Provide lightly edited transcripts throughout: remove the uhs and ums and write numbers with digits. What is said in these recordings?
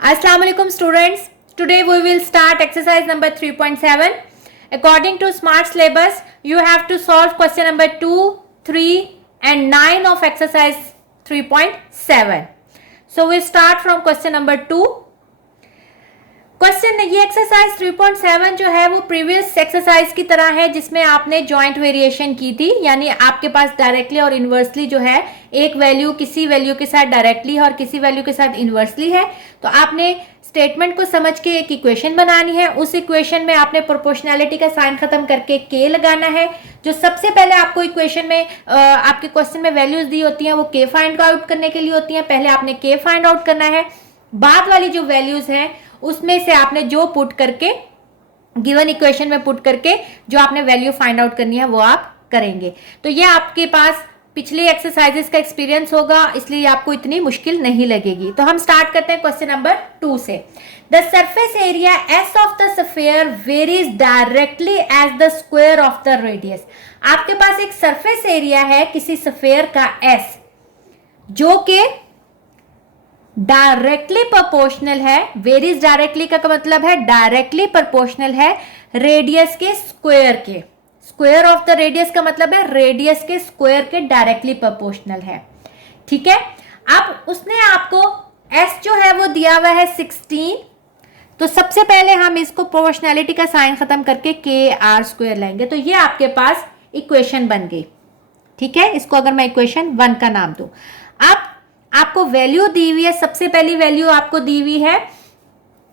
Assalamu alaikum students. Today we will start exercise number 3.7. According to smart syllabus, you have to solve question number 2, 3 and 9 of exercise 3.7. So we start from question number 2. Question ये exercise 3.7 जो है वो previous exercise की तरह है जिसमें आपने joint variation की थी, यानी आपके पास डायरेक्टली और इनवर्सली जो है एक वैल्यू किसी वैल्यू के साथ डायरेक्टली और किसी वैल्यू के साथ इनवर्सली है। तो आपने स्टेटमेंट को समझ के एक इक्वेशन बनानी है। उस इक्वेशन में आपने प्रोपोर्शनैलिटी का साइन खत्म करके के लगाना है। जो सबसे पहले आपको इक्वेशन में आपके क्वेश्चन में वैल्यूज दी होती हैं वो के फाइंड आउट करने के लिए होती हैं। पहले आपने के फाइंड आउट करना है, बाद वाली जो वैल्यूज हैं उसमें से आपने जो पुट करके गिवन इक्वेशन में पुट करके जो आपने वैल्यू फाइंड आउट करनी है वो आप करेंगे। तो ये आपके पास पिछली एक्सरसाइजेस का एक्सपीरियंस होगा, इसलिए आपको इतनी मुश्किल नहीं लगेगी। तो हम स्टार्ट करते हैं क्वेश्चन नंबर 2 से। The surface area S of the sphere varies directly as the square of the radius. आपके पास एक सरफेस एरिया है किसी स्फीयर का एस जो कि डायरेक्टली प्रोपोर्शनल है। वेरीज डायरेक्टली का मतलब है डायरेक्टली प्रोपोर्शनल है रेडियस के स्क्वायर के। स्क्वायर ऑफ द रेडियस का मतलब है रेडियस के स्क्वायर के डायरेक्टली प्रोपोर्शनल है। ठीक है, अब उसने आपको एस जो है वो दिया हुआ है 16। तो सबसे पहले हम इसको प्रोपोर्शनैलिटी का साइन खत्म करके के आर स्क्वायर लाएंगे। तो ये आपके पास इक्वेशन बन गई। ठीक है, इसको अगर मैं इक्वेशन 1 का नाम दूं। अब आपको वैल्यू दी हुई है, सबसे पहली वैल्यू आपको दी हुई है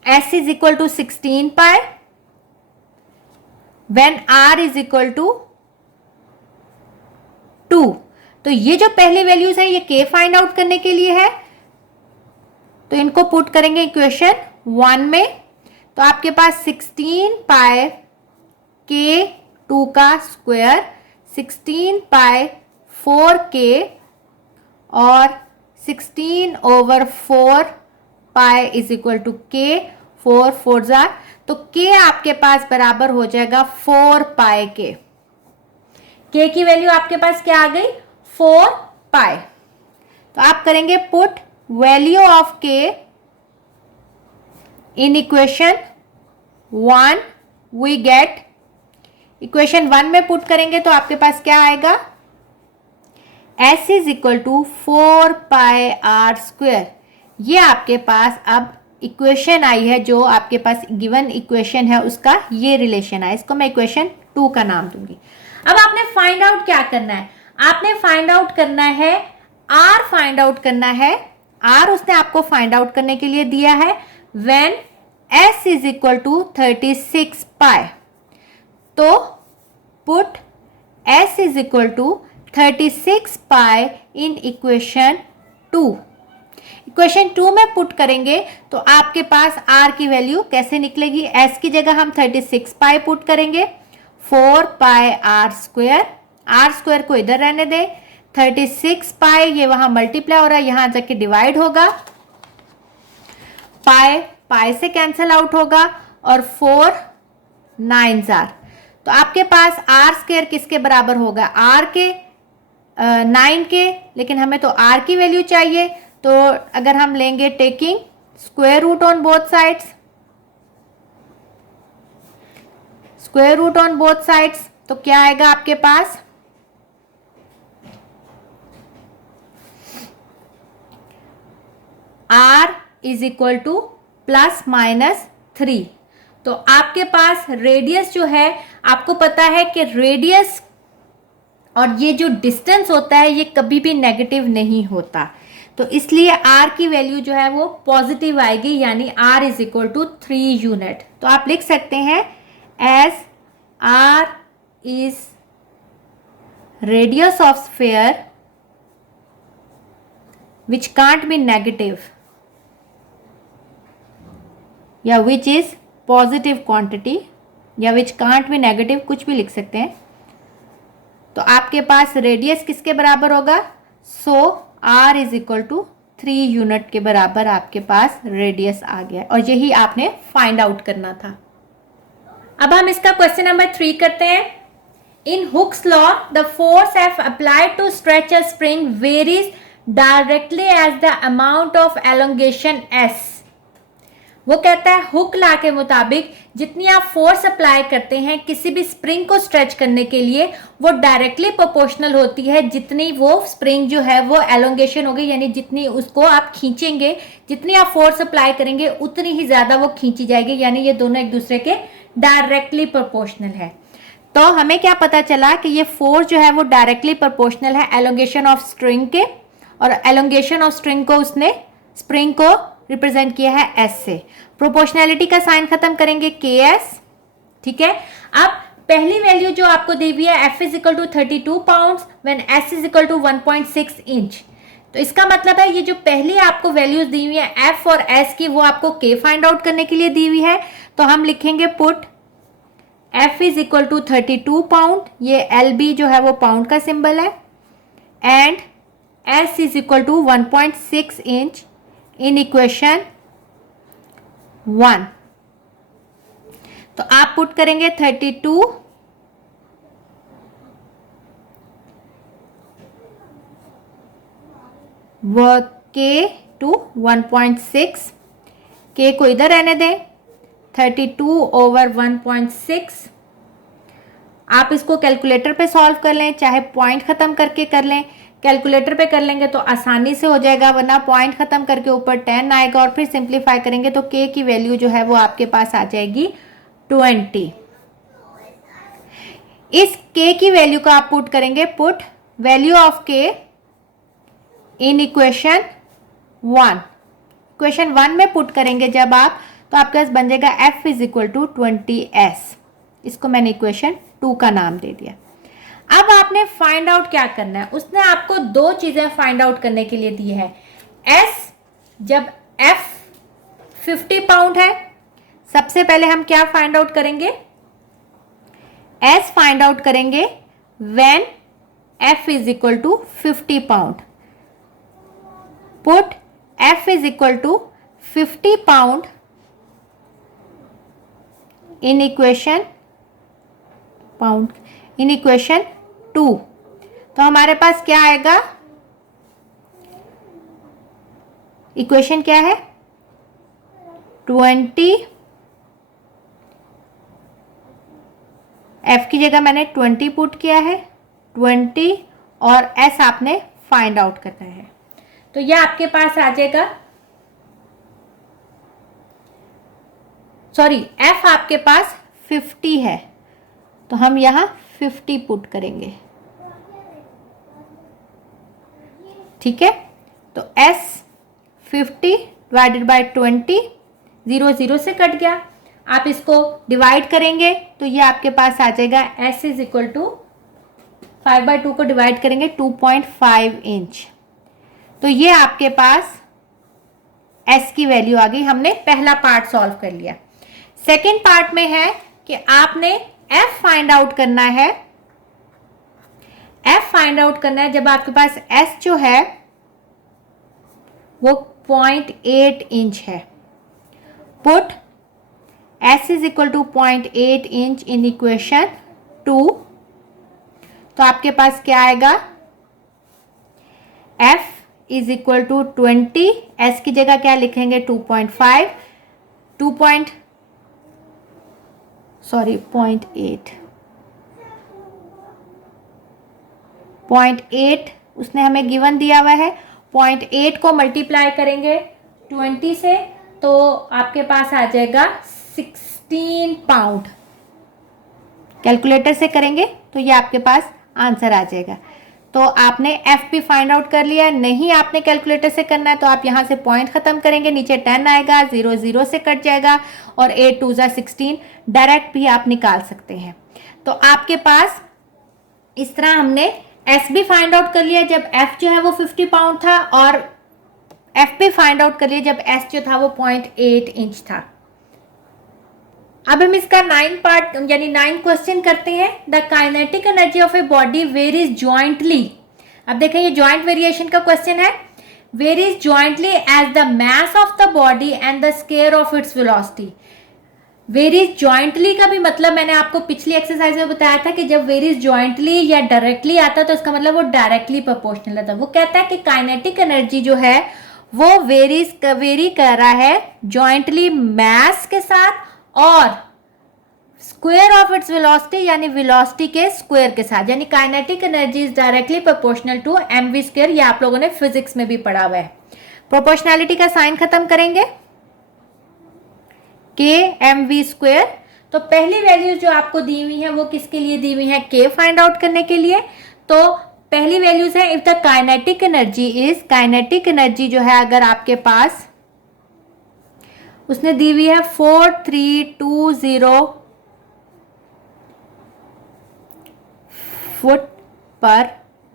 s is equal to 16 pi when r is equal to 2। तो ये जो पहली वैल्यूज है ये k फाइंड आउट करने के लिए है। तो इनको पुट करेंगे इक्वेशन 1 में। तो आपके पास 16 पाई k 2 का स्क्वायर 16 पाई 4k और 16 over 4 pi is equal to K. 4 4 jar, तो के आपके पास बराबर हो जाएगा 4 पाई के। के की वैल्यू आपके पास क्या आ गई 4 पाई। तो आप करेंगे put value of K in equation 1। We get equation 1 में पुट करेंगे तो आपके पास क्या आएगा s is equal to 4 pi R square. ये आपके पास अब इक्वेशन आई है, जो आपके पास गिवन इक्वेशन है उसका ये रिलेशन है। इसको मैं इक्वेशन 2 का नाम दूंगी। अब आपने फाइंड आउट क्या करना है, आपने फाइंड आउट करना है r फाइंड आउट करना है। r उसने आपको फाइंड आउट करने के लिए दिया है when s is equal to 36 pi. तो put s is equal to 36 pi in equation 2। Equation 2 में पुट करेंगे तो आपके पास r की वैल्यू कैसे निकलेगी। s की जगह हम 36 पाई पुट करेंगे, 4 pi R square. Are square को इधर रहने दें, 36 पाई ये वहां मल्टीप्लाई हो रहा है, यहां जाके डिवाइड होगा, पाई पाई से कैंसिल आउट होगा और 4 9 जार। तो आपके पास आर स्क्वायर किसके बराबर होगा, आर के 9 के, लेकिन हमें तो r की वैल्यू चाहिए। तो अगर हम लेंगे taking square root on both sides, square root on both sides, तो क्या आएगा आपके पास r is equal to plus minus 3। तो आपके पास रेडियस जो है, आपको पता है कि रेडियस और ये जो डिस्टेंस होता है ये कभी भी नेगेटिव नहीं होता। तो इसलिए r की वैल्यू जो है वो पॉजिटिव आएगी, यानी r is equal to 3 unit. तो आप लिख सकते हैं as r is radius of sphere which can't be negative या विच इज पॉजिटिव क्वांटिटी या विच कांट बी नेगेटिव, कुछ भी लिख सकते हैं। तो आपके पास रेडियस किसके बराबर होगा, so r is equal to 3 unit के बराबर आपके पास रेडियस आ गया और यही आपने फाइंड आउट करना था। अब हम इसका क्वेश्चन नंबर 3 करते हैं। In Hooke's law the force F applied to stretch a spring varies directly as the amount of elongation s। वो कहता है हुक लॉ के मुताबिक जितनी आप फोर्स अप्लाई करते हैं किसी भी स्प्रिंग को स्ट्रेच करने के लिए वो डायरेक्टली प्रोपोर्शनल होती है जितनी वो स्प्रिंग जो है वो एलोंगेशन होगी, यानी जितनी उसको आप खींचेंगे, जितनी आप फोर्स अप्लाई करेंगे उतनी ही ज्यादा वो खींची जाएगी, यानी ये दोनों एक दूसरे के डायरेक्टली प्रोपोर्शनल है। तो हमें क्या पता चला कि ये फोर्स जो है वो डायरेक्टली प्रोपोर्शनल है एलोंगेशन ऑफ स्ट्रिंग के, और एलोंगेशन ऑफ स्ट्रिंग को उसने स्प्रिंग को रिप्रेजेंट किया है एस से। प्रोपोर्शनैलिटी का साइन खत्म करेंगे के एस, ठीक है। अब पहली वैल्यू जो आपको दी हुई है F is equal to 32 pound when S is equal to 1.6 inch. तो इसका मतलब है ये जो पहली आपको वैल्यूज दी हुई है एफ और एस की वो आपको के फाइंड आउट करने के लिए दी हुई है। तो हम लिखेंगे put F is equal to 32 pound, ये एल बी जो है वो पाउंड का सिंबल है, and S is equal to 1.6 inch in equation 1। तो आप पुट करेंगे 32 व के टू 1.6, के को इधर रहने दें, 32 ओवर 1.6। आप इसको कैलकुलेटर पे सॉल्व कर लें, चाहे पॉइंट खत्म करके कर लें। कैलकुलेटर पे कर लेंगे तो आसानी से हो जाएगा, वरना पॉइंट खत्म करके ऊपर 10 आएगा और फिर सिंप्लीफाई करेंगे तो के की वैल्यू जो है वो आपके पास आ जाएगी 20। इस के की वैल्यू को आप पुट करेंगे, put value of K in equation 1। Equation 1 में पुट करेंगे जब आप, तो आपके पास बन जाएगा F is equal to 20s। इसको मैंने इक्वेशन 2 का नाम दे दिया। अब आपने फाइंड आउट क्या करना है, उसने आपको दो चीजें फाइंड आउट करने के लिए दी है। एस जब एफ 50 पाउंड है, सबसे पहले हम क्या फाइंड आउट करेंगे, एस फाइंड आउट करेंगे when F is equal to 50 pound. Put F is equal to 50 pound in equation in equation 2। तो हमारे पास क्या आएगा, इक्वेशन क्या है 20, एफ की जगह मैंने 20 पुट किया है, 20 और एस आपने फाइंड आउट करना है। तो यह आपके पास आ जाएगा, सॉरी एफ आपके पास 50 है तो हम यहां 50 पुट करेंगे, ठीक है। तो S 50 डिवाइडेड बाय 20, 0 0 से कट गया। आप इसको डिवाइड करेंगे तो ये आपके पास आ जाएगा S इज इक्वल टू 5/2 को डिवाइड करेंगे 2.5 इंच। तो ये आपके पास S की वैल्यू आ गई। हमने पहला पार्ट सॉल्व कर लिया। सेकेंड पार्ट में है कि आपने F फाइंड आउट करना है। F फाइंड आउट करना है जब आपके पास S जो है वो 0.8 इंच है। Put S is equal to 0.8 inch in equation 2। तो आपके पास क्या आएगा, F is equal to 20, S की जगह क्या लिखेंगे 2.5, 0.8 उसने हमें गिवन दिया हुआ है। 0.8 को मल्टीप्लाई करेंगे 20 से तो आपके पास आ जाएगा 16 पाउंड। कैलकुलेटर से करेंगे तो ये आपके पास आंसर आ जाएगा। तो आपने एफ भी फाइंड आउट कर लिया। नहीं आपने कैलकुलेटर से करना है तो आप यहाँ से पॉइंट खत्म करेंगे, नीचे 10 आएगा, 0 0 से कट जाएगा और 8 2 16 डायरेक्ट भी आप निकाल सकते हैं। तो आपके पास इस तरह हमने एस भी फाइंड आउट कर लिया जब एफ जो है वो 50 पाउंड था, और एफ भी फाइंड आउट कर लिया जब एस जो था वो 0.8 इंच था। अब हम इसका 9 पार्ट यानी 9 क्वेश्चन करते हैं। The kinetic energy of a body varies jointly. अब देखें ये जॉइंट वेरिएशन का क्वेश्चन है। Varies jointly as the mass of the body and the square of its velocity. Varies jointly का भी मतलब मैंने आपको पिछली एक्सरसाइज में बताया था कि जब वेरीज जॉइंटली या डायरेक्टली आता तो इसका मतलब वो डायरेक्टली प्रोपोर्शनल आता। वो कहता है कि काइनेटिक एनर्जी जो है वो वेरी कर रहा है जॉइंटली मास के साथ और स्क्वायर ऑफ इट्स वेलोसिटी यानी वेलोसिटी के स्क्वायर के साथ, यानी kinetic energy is directly proportional to mv square. ये आप लोगों ने फिजिक्स में भी पढ़ा हुआ है। प्रोपोर्शनैलिटी का साइन खत्म करेंगे, k mv स्क्वायर। तो पहली वैल्यू जो आपको दी हुई है वो किसके लिए दी हुई है? k फाइंड आउट करने के लिए। तो पहली वैल्यूज है if the kinetic energy is, kinetic energy जो है अगर आपके पास उसने दी हुई है 4320 फुट पर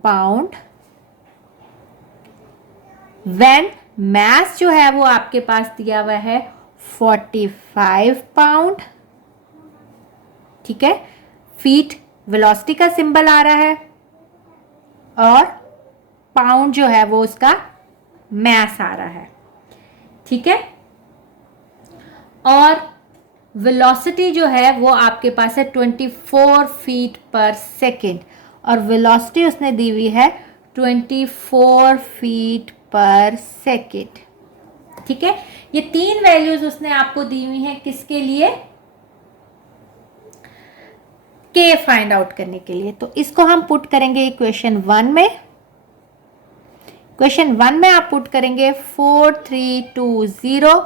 पाउंड, व्हेन मास जो है वो आपके पास दिया हुआ है 45 पाउंड। ठीक है, फीट वेलोसिटी का सिंबल आ रहा है और पाउंड जो है वो उसका मास आ रहा है। ठीक है, और वेलोसिटी जो है वो आपके पास है 24 फीट पर सेकेंड और वेलोसिटी उसने दी हुई है 24 फीट पर सेकेंड। ठीक है, ये तीन वैल्यूज उसने आपको दी हुई हैं किसके लिए? के फाइंड आउट करने के लिए। तो इसको हम पुट करेंगे इक्वेशन 1 में। इक्वेशन 1 में आप पुट करेंगे 4320,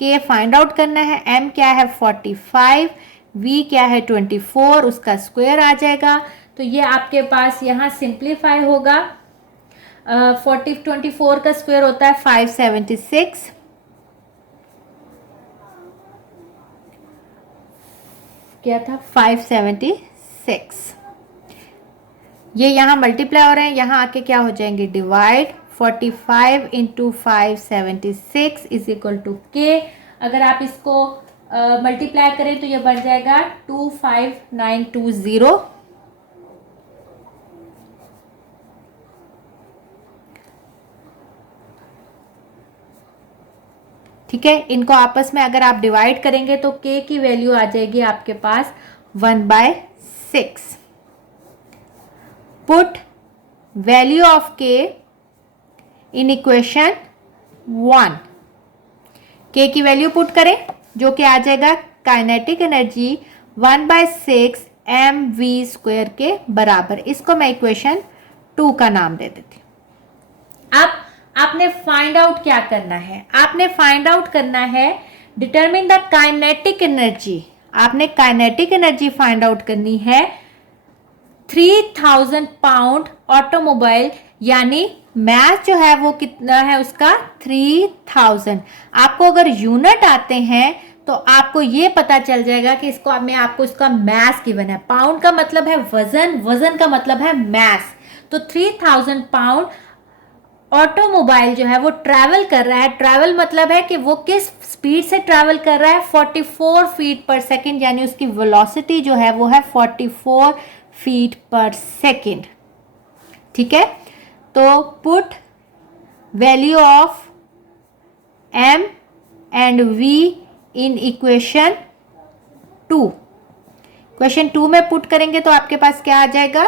के फाइंड आउट करना है, m क्या है 45, v क्या है 24, उसका स्क्वायर आ जाएगा। तो ये आपके पास यहाँ सिंप्लीफाई होगा। 24 का स्क्वायर होता है 576, क्या था 576। ये यहाँ मल्टीप्लाई हो रहे हैं, यहाँ आके क्या हो जाएंगे divide. 45 into 576 is equal to K. अगर आप इसको मल्टीप्लाई करें तो ये बढ़ जाएगा 25920। ठीक है, इनको आपस में अगर आप डिवाइड करेंगे तो k की वैल्यू आ जाएगी आपके पास 1/6। Put value of k in equation 1। k की वैल्यू पुट करें जो कि आ जाएगा काइनेटिक एनर्जी 1/6 mv स्क्वायर के बराबर। इसको मैं इक्वेशन 2 का नाम दे देती हूं। अब आपने फाइंड आउट क्या करना है? आपने फाइंड आउट करना है डिटरमिन द काइनेटिक एनर्जी। आपने काइनेटिक एनर्जी फाइंड आउट करनी है 3000 पाउंड ऑटोमोबाइल, यानी मास जो है वो कितना है उसका 3000। आपको अगर यूनिट आते हैं तो आपको ये पता चल जाएगा कि इसको मैं आपको इसका मास गिवन है। पाउंड का मतलब है वजन, वजन का मतलब है मास। तो 3000 पाउंड ऑटोमोबाइल जो है वो ट्रैवल कर रहा है। ट्रैवल मतलब है कि वो किस स्पीड से ट्रैवल कर रहा है 44 फीट पर सेकेंड, यानी उसकी वेलोसिटी जो है वो है 44 फीट पर सेकेंड। ठीक है, तो put value of m and v in equation 2। Equation 2 में पुट करेंगे तो आपके पास क्या आ जाएगा?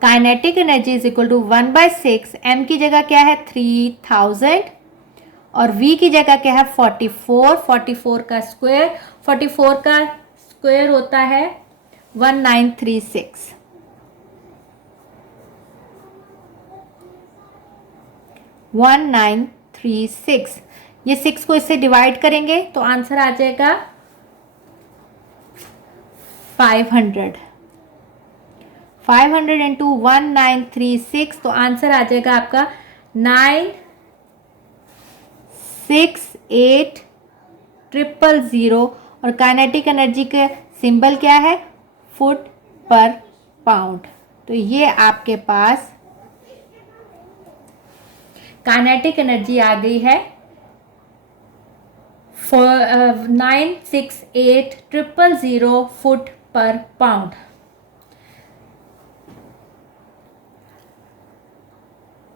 Kinetic energy is equal to 1/6, m की जगह क्या है 3000 और v की जगह क्या है 44। 44 का स्क्वायर, 44 का स्क्वायर होता है 1936। 1936। ये 6 को इससे डिवाइड करेंगे तो आंसर आ जाएगा 500। 500 इंटू 1936, तो आंसर आ जाएगा आपका 968000। और काइनेटिक एनर्जी के सिंबल क्या है? फुट पर पाउंड। तो ये आपके पास काइनेटिक एनर्जी आ गई है 968000 फुट पर पाउंड।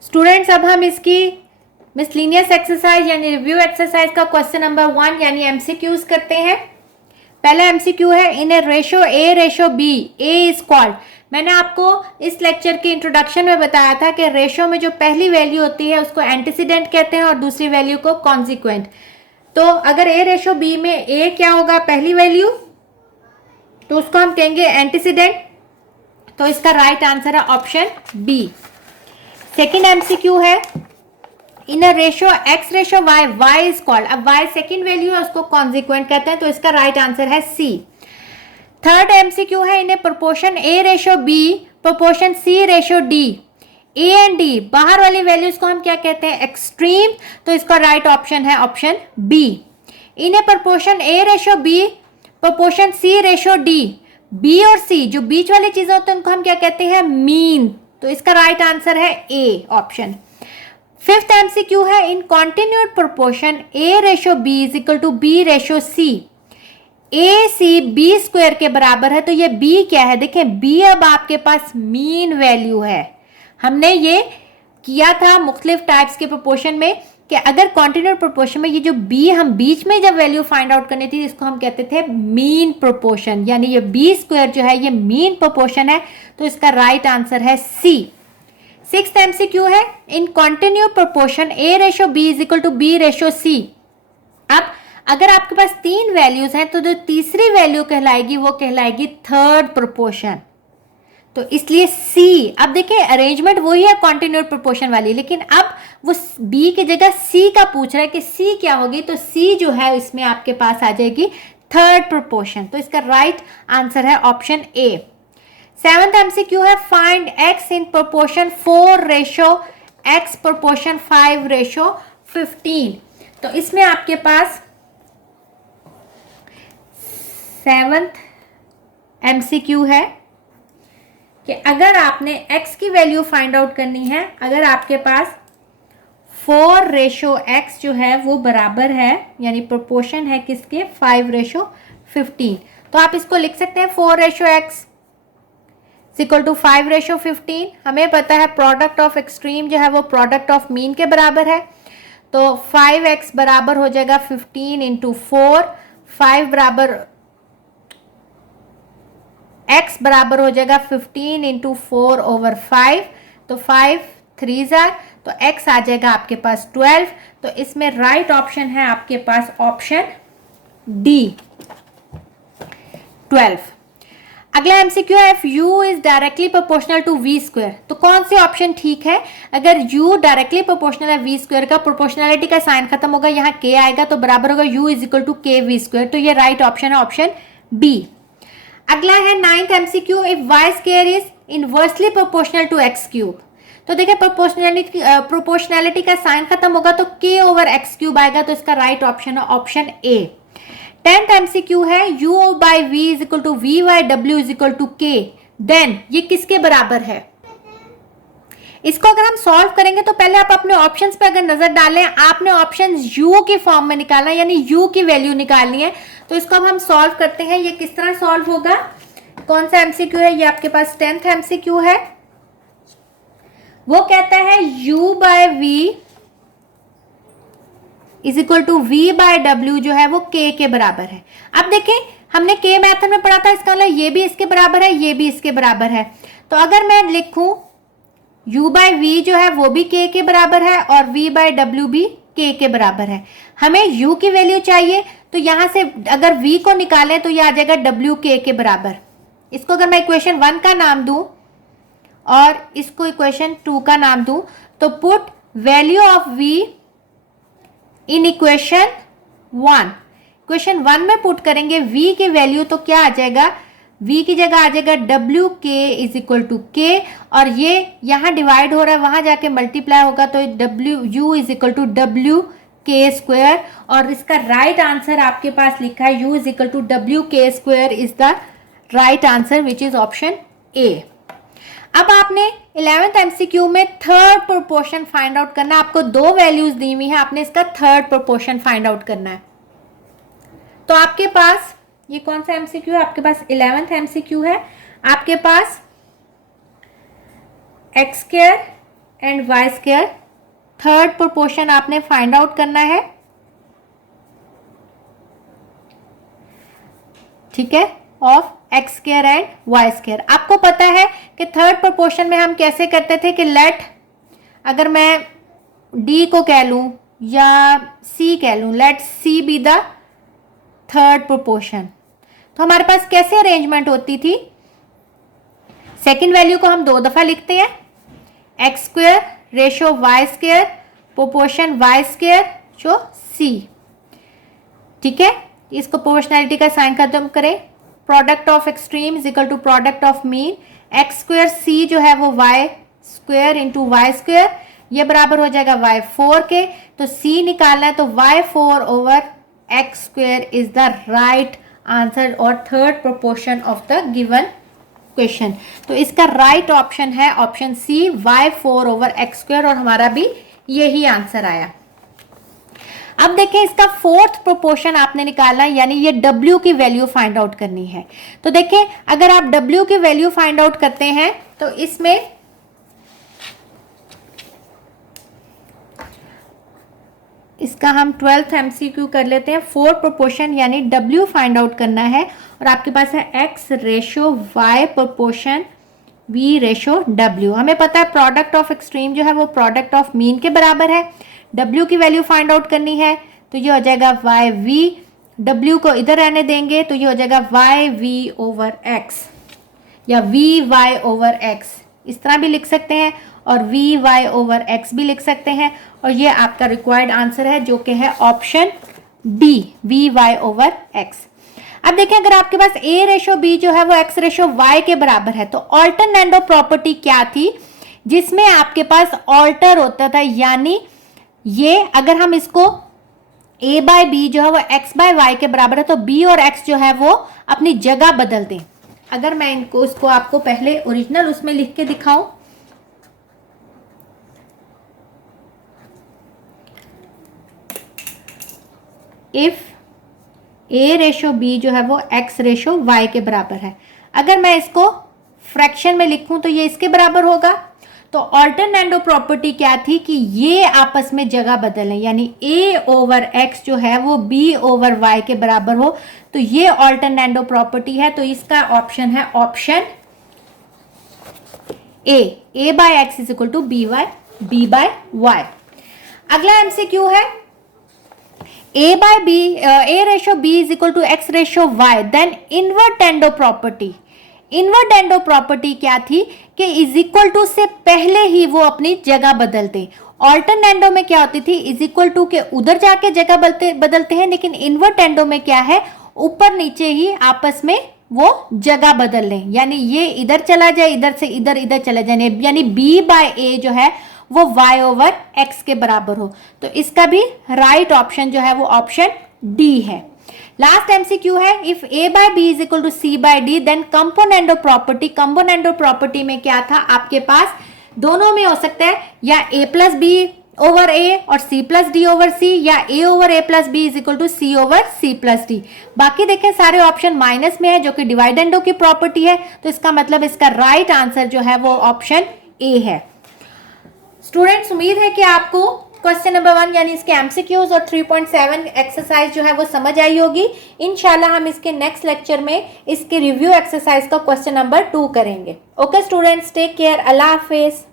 स्टूडेंट्स, अब हम इसकी मिसलिनियस एक्सरसाइज यानी रिव्यू एक्सरसाइज का क्वेश्चन नंबर 1 यानी एमसीक्यूज करते हैं। पहला एमसीक्यू है, in A ratio A ratio B A is called. मैंने आपको इस लेक्चर के इंट्रोडक्शन में बताया था कि रेशो में जो पहली वैल्यू होती है उसको एंटीसीडेंट कहते हैं और दूसरी वैल्यू को कॉन्सिक्वेंट। तो अगर ए रेशो बी में ए क्या होगा, पहली वैल्यू, तो उसको हम कहेंगे एंटीसीडेंट। तो इसका राइट आंसर है ऑप्शन बी। सेकेंड एमसीक्यू है, in a ratio X ratio Y Y is called. अब वाई सेकेंड वैल्यू है, उसको कॉन्सिक्वेंट कहते हैं, तो इसका राइट आंसर है सी। थर्ड एमसीक्यू है, in a proportion A ratio B proportion C ratio D, A and D बाहर वाली वैल्यूज को हम क्या कहते हैं, एक्सट्रीम। तो इसका राइट ऑप्शन है option B. In a proportion A ratio B proportion C ratio D, B और सी जो बीच वाली चीजें होती हैं उनको हम क्या कहते हैं, मीन। तो इसका राइट आंसर है ए ऑप्शन। फिफ्थ एमसीक्यू है, in continued proportion A ratio B is equal to B ratio C, A C B square के बराबर है। तो ये बी क्या है, देखें बी अब आपके पास मीन वैल्यू है। हमने ये किया था मुख्तलिफ टाइप्स के प्रोपोर्शन में कि अगर कॉन्टिन्यूड प्रोपोर्शन में ये जो बी हम बीच में जब वैल्यू फाइंड आउट करनी थी, इसको हम कहते थे मीन प्रोपोर्शन, यानी ये बी स्क्वायर जो है ये मीन प्रोपोर्शन है। तो इसका राइट आंसर है सी। सिक्स्थ एमसीक्यू है, in continued proportion A ratio B is equal to B ratio C. अब अगर आपके पास तीन वैल्यूज हैं तो जो तीसरी वैल्यू कहलाएगी वो कहलाएगी थर्ड प्रोपोर्शन। तो इसलिए सी, अब देखिए अरेंजमेंट वही है कॉन्टिन्यूड प्रोपोर्शन वाली, लेकिन अब वो बी की जगह सी का पूछ रहा है कि सी क्या होगी। तो सी जो है इसमें आपके पास आ जाएगी थर्ड प्रोपोर्शन। तो इसका राइट आंसर है ऑप्शन ए। सेवंथ एमसीक्यू है, find x in proportion 4 ratio x proportion 5 ratio 15। तो इसमें आपके पास सेवंथ एमसीक्यू है कि अगर आपने x की वैल्यू फाइंड आउट करनी है, अगर आपके पास 4 रेशो x जो है वो बराबर है, यानी प्रोपोर्शन है किसके, 5 रेशो 15, तो आप इसको लिख सकते हैं 4 ratio x equal to 5 ratio 15। हमें पता है प्रोडक्ट ऑफ एक्सट्रीम जो है वो प्रोडक्ट ऑफ मीन के बराबर है। तो 5x बराबर हो जाएगा 15 इंटू 4, 5 बराबर x बराबर हो जाएगा 15 इंटू 4 ओवर 5। तो 5 3 जार, तो x आ जाएगा आपके पास 12। तो इसमें राइट ऑप्शन है आपके पास ऑप्शन डी 12। अगला एमसीक्यू है, if u is directly proportional to v square. तो कौन सी ऑप्शन ठीक है, अगर u डायरेक्टली प्रोपोर्शनल है v स्क्वायर का, प्रोपोर्शनलिटी का साइन खत्म होगा, यहाँ k आएगा तो बराबर होगा u is equal to k v square. तो ये राइट ऑप्शन है ऑप्शन बी। अगला है ninth MCQ, if Y square is inversely proportional to X cube. तो देखिए प्रोपोर्शनैलिटी का साइन खत्म होगा तो k ओवर एक्स क्यूब आएगा। तो इसका राइट ऑप्शन है ऑप्शन ए। 10th एमसीक्यू है, u by v is equal to v by w is equal to k, then ये किसके बराबर है। इसको अगर हम सॉल्व करेंगे तो पहले आप अपने ऑप्शंस पे अगर नजर डालें, आपने ऑप्शंस u के फॉर्म में निकालना है, यानी u की वैल्यू निकालनी है। तो इसको अब हम सॉल्व करते हैं। ये किस तरह सॉल्व होगा, कौन सा एमसीक्यू है, ये आपके पास 10th एमसीक्यू है। वो कहता है u by v is equal to v by w जो है वो k के बराबर है। अब देखें हमने k मेथड में पढ़ा था, इसका मतलब ये भी इसके बराबर है, ये भी इसके बराबर है। तो अगर मैं लिखूं u बाय v जो है वो भी k के बराबर है और v बाय w भी k के बराबर है। हमें u की वैल्यू चाहिए, तो यहां से अगर v को निकालें तो ये आ जाएगा w k के बराबर। इसको अगर मैं इक्वेशन 1 का नाम दूं और इसको इक्वेशन 2 का नाम दूं, तो put value of v in equation 1। Equation 1 में पुट करेंगे v की वैल्यू, तो क्या आ जाएगा, v की जगह आ जाएगा डब्ल्यू के इज इक्वल टू के, और ये यहाँ डिवाइड हो रहा है, वहां जाके मल्टीप्लाई होगा, तो W U is equal to W के स्क्वायर। और इसका राइट आंसर आपके पास लिखा है u is equal to W के square is the right answer which is option A. अब आपने 11th एमसीक्यू में थर्ड प्रोपोर्शन फाइंड आउट करना है। आपको दो वैल्यूज दी हुई है, आपने इसका थर्ड प्रोपोर्शन फाइंड आउट करना है। तो आपके पास ये कौन सा एमसीक्यू है, आपके पास 11th एमसीक्यू है। आपके पास X square and Y square third proportion आपने फाइंड आउट करना है। ठीक है, of X square and Y square. आपको पता है कि थर्ड प्रोपोर्शन में हम कैसे करते थे कि लेट, अगर मैं डी को कह लूँ या सी कह लूँ, let C be the third proportion, तो हमारे पास कैसे अरेंजमेंट होती थी? सेकेंड वैल्यू को हम 2 दफा लिखते हैं, X square ratio Y square proportion Y square जो सी, ठीक है। इसको प्रोपोर्शनैलिटी का साइन खत्म करें, product of extreme is equal to product of mean, X square C जो है वो Y square into Y square, ये बराबर हो जाएगा वाई 4 के। तो सी निकालना है तो Y 4 over X square is the right answer और third proportion of the given question. तो इसका राइट ऑप्शन है option C, Y 4 over X square, और हमारा भी यही आंसर आया। अब देखें इसका फोर्थ प्रोपोर्शन आपने निकालना है, यानी ये W की वैल्यू फाइंड आउट करनी है। तो देखें अगर आप W की वैल्यू फाइंड आउट करते हैं तो इसमें इसका हम 12th MCQ कर लेते हैं। फोर्थ प्रोपोर्शन यानी W फाइंड आउट करना है और आपके पास है X ratio Y proportion V ratio W। हमें पता है प्रोडक्ट ऑफ एक्सट्रीम जो है वो प्रोडक्ट ऑफ मीन के बराबर है। W की वैल्यू फाइंड आउट करनी है तो ये हो जाएगा YV, W को इधर रहने देंगे तो ये हो जाएगा YV ओवर X या VY ओवर X, इस तरह भी लिख सकते हैं, और VY ओवर X भी लिख सकते हैं। और ये आपका रिक्वायर्ड आंसर है जो कि है option D, VY over X। अब देखें अगर आपके पास A रेशो B जो है वो X रेशो Y के बराबर है तो ऑल्टरनेटो प्रॉपर्टी क्या थी जिसमें आपके पास ऑल्टर होता था, यानी ये अगर हम इसको A बाय B जो है वो X बाय Y के बराबर है तो B और X जो है वो अपनी जगह बदल दें। अगर मैं इनको इसको आपको पहले ओरिजिनल उसमें लिख के दिखाऊं, इफ A रेशो B जो है वो X रेशो Y के बराबर है, अगर मैं इसको फ्रैक्शन में लिखूं तो ये इसके बराबर होगा। तो ऑल्टरनेटो प्रॉपर्टी क्या थी कि ये आपस में जगह बदलें, यानी A ओवर X जो है वो B ओवर Y के बराबर हो, तो ये ऑल्टरनेटो प्रॉपर्टी है। तो इसका ऑप्शन है option A by X is equal to B by Y। अगला MCQ है A ratio B is equal to X ratio Y, then invertendo property. Invertendo property क्या थी कि इज इक्वल टू से पहले ही वो अपनी जगह बदलते। ऑल्टरनेटो में क्या होती थी, इज इक्वल टू के उधर जाके जगह बदलते हैं, लेकिन इनवर्टेंडो में क्या है, ऊपर नीचे ही आपस में वो जगह बदल लें, यानी ये इधर चला जाए, इधर से इधर इधर चला जाए, यानी B बाय A जो है वो Y ओवर X के बराबर हो। तो इसका भी राइट ऑप्शन जो है वो ऑप्शन D है। लास्ट MCQ है if A by B is equal to C by D then componendo property. Componendo property में क्या था, आपके पास दोनों में हो सकता है या A plus B over A और C plus D over C, या A over A plus B is equal to C over C plus D। बाकी देखें सारे ऑप्शन माइनस में है जो कि डिवाइडेंडो की प्रॉपर्टी है, तो इसका मतलब इसका राइट आंसर जो है वो ऑप्शन A है। स्टूडेंट्स उम्मीद है कि आपको क्वेश्चन नंबर 1 यानी इसके MCQs और 3.7 एक्सरसाइज जो है वो समझ आई होगी। इंशाल्लाह हम इसके नेक्स्ट लेक्चर में इसके रिव्यू एक्सरसाइज का क्वेश्चन नंबर 2 करेंगे। ओके स्टूडेंट्स, टेक केयर, अल्लाह हाफिज।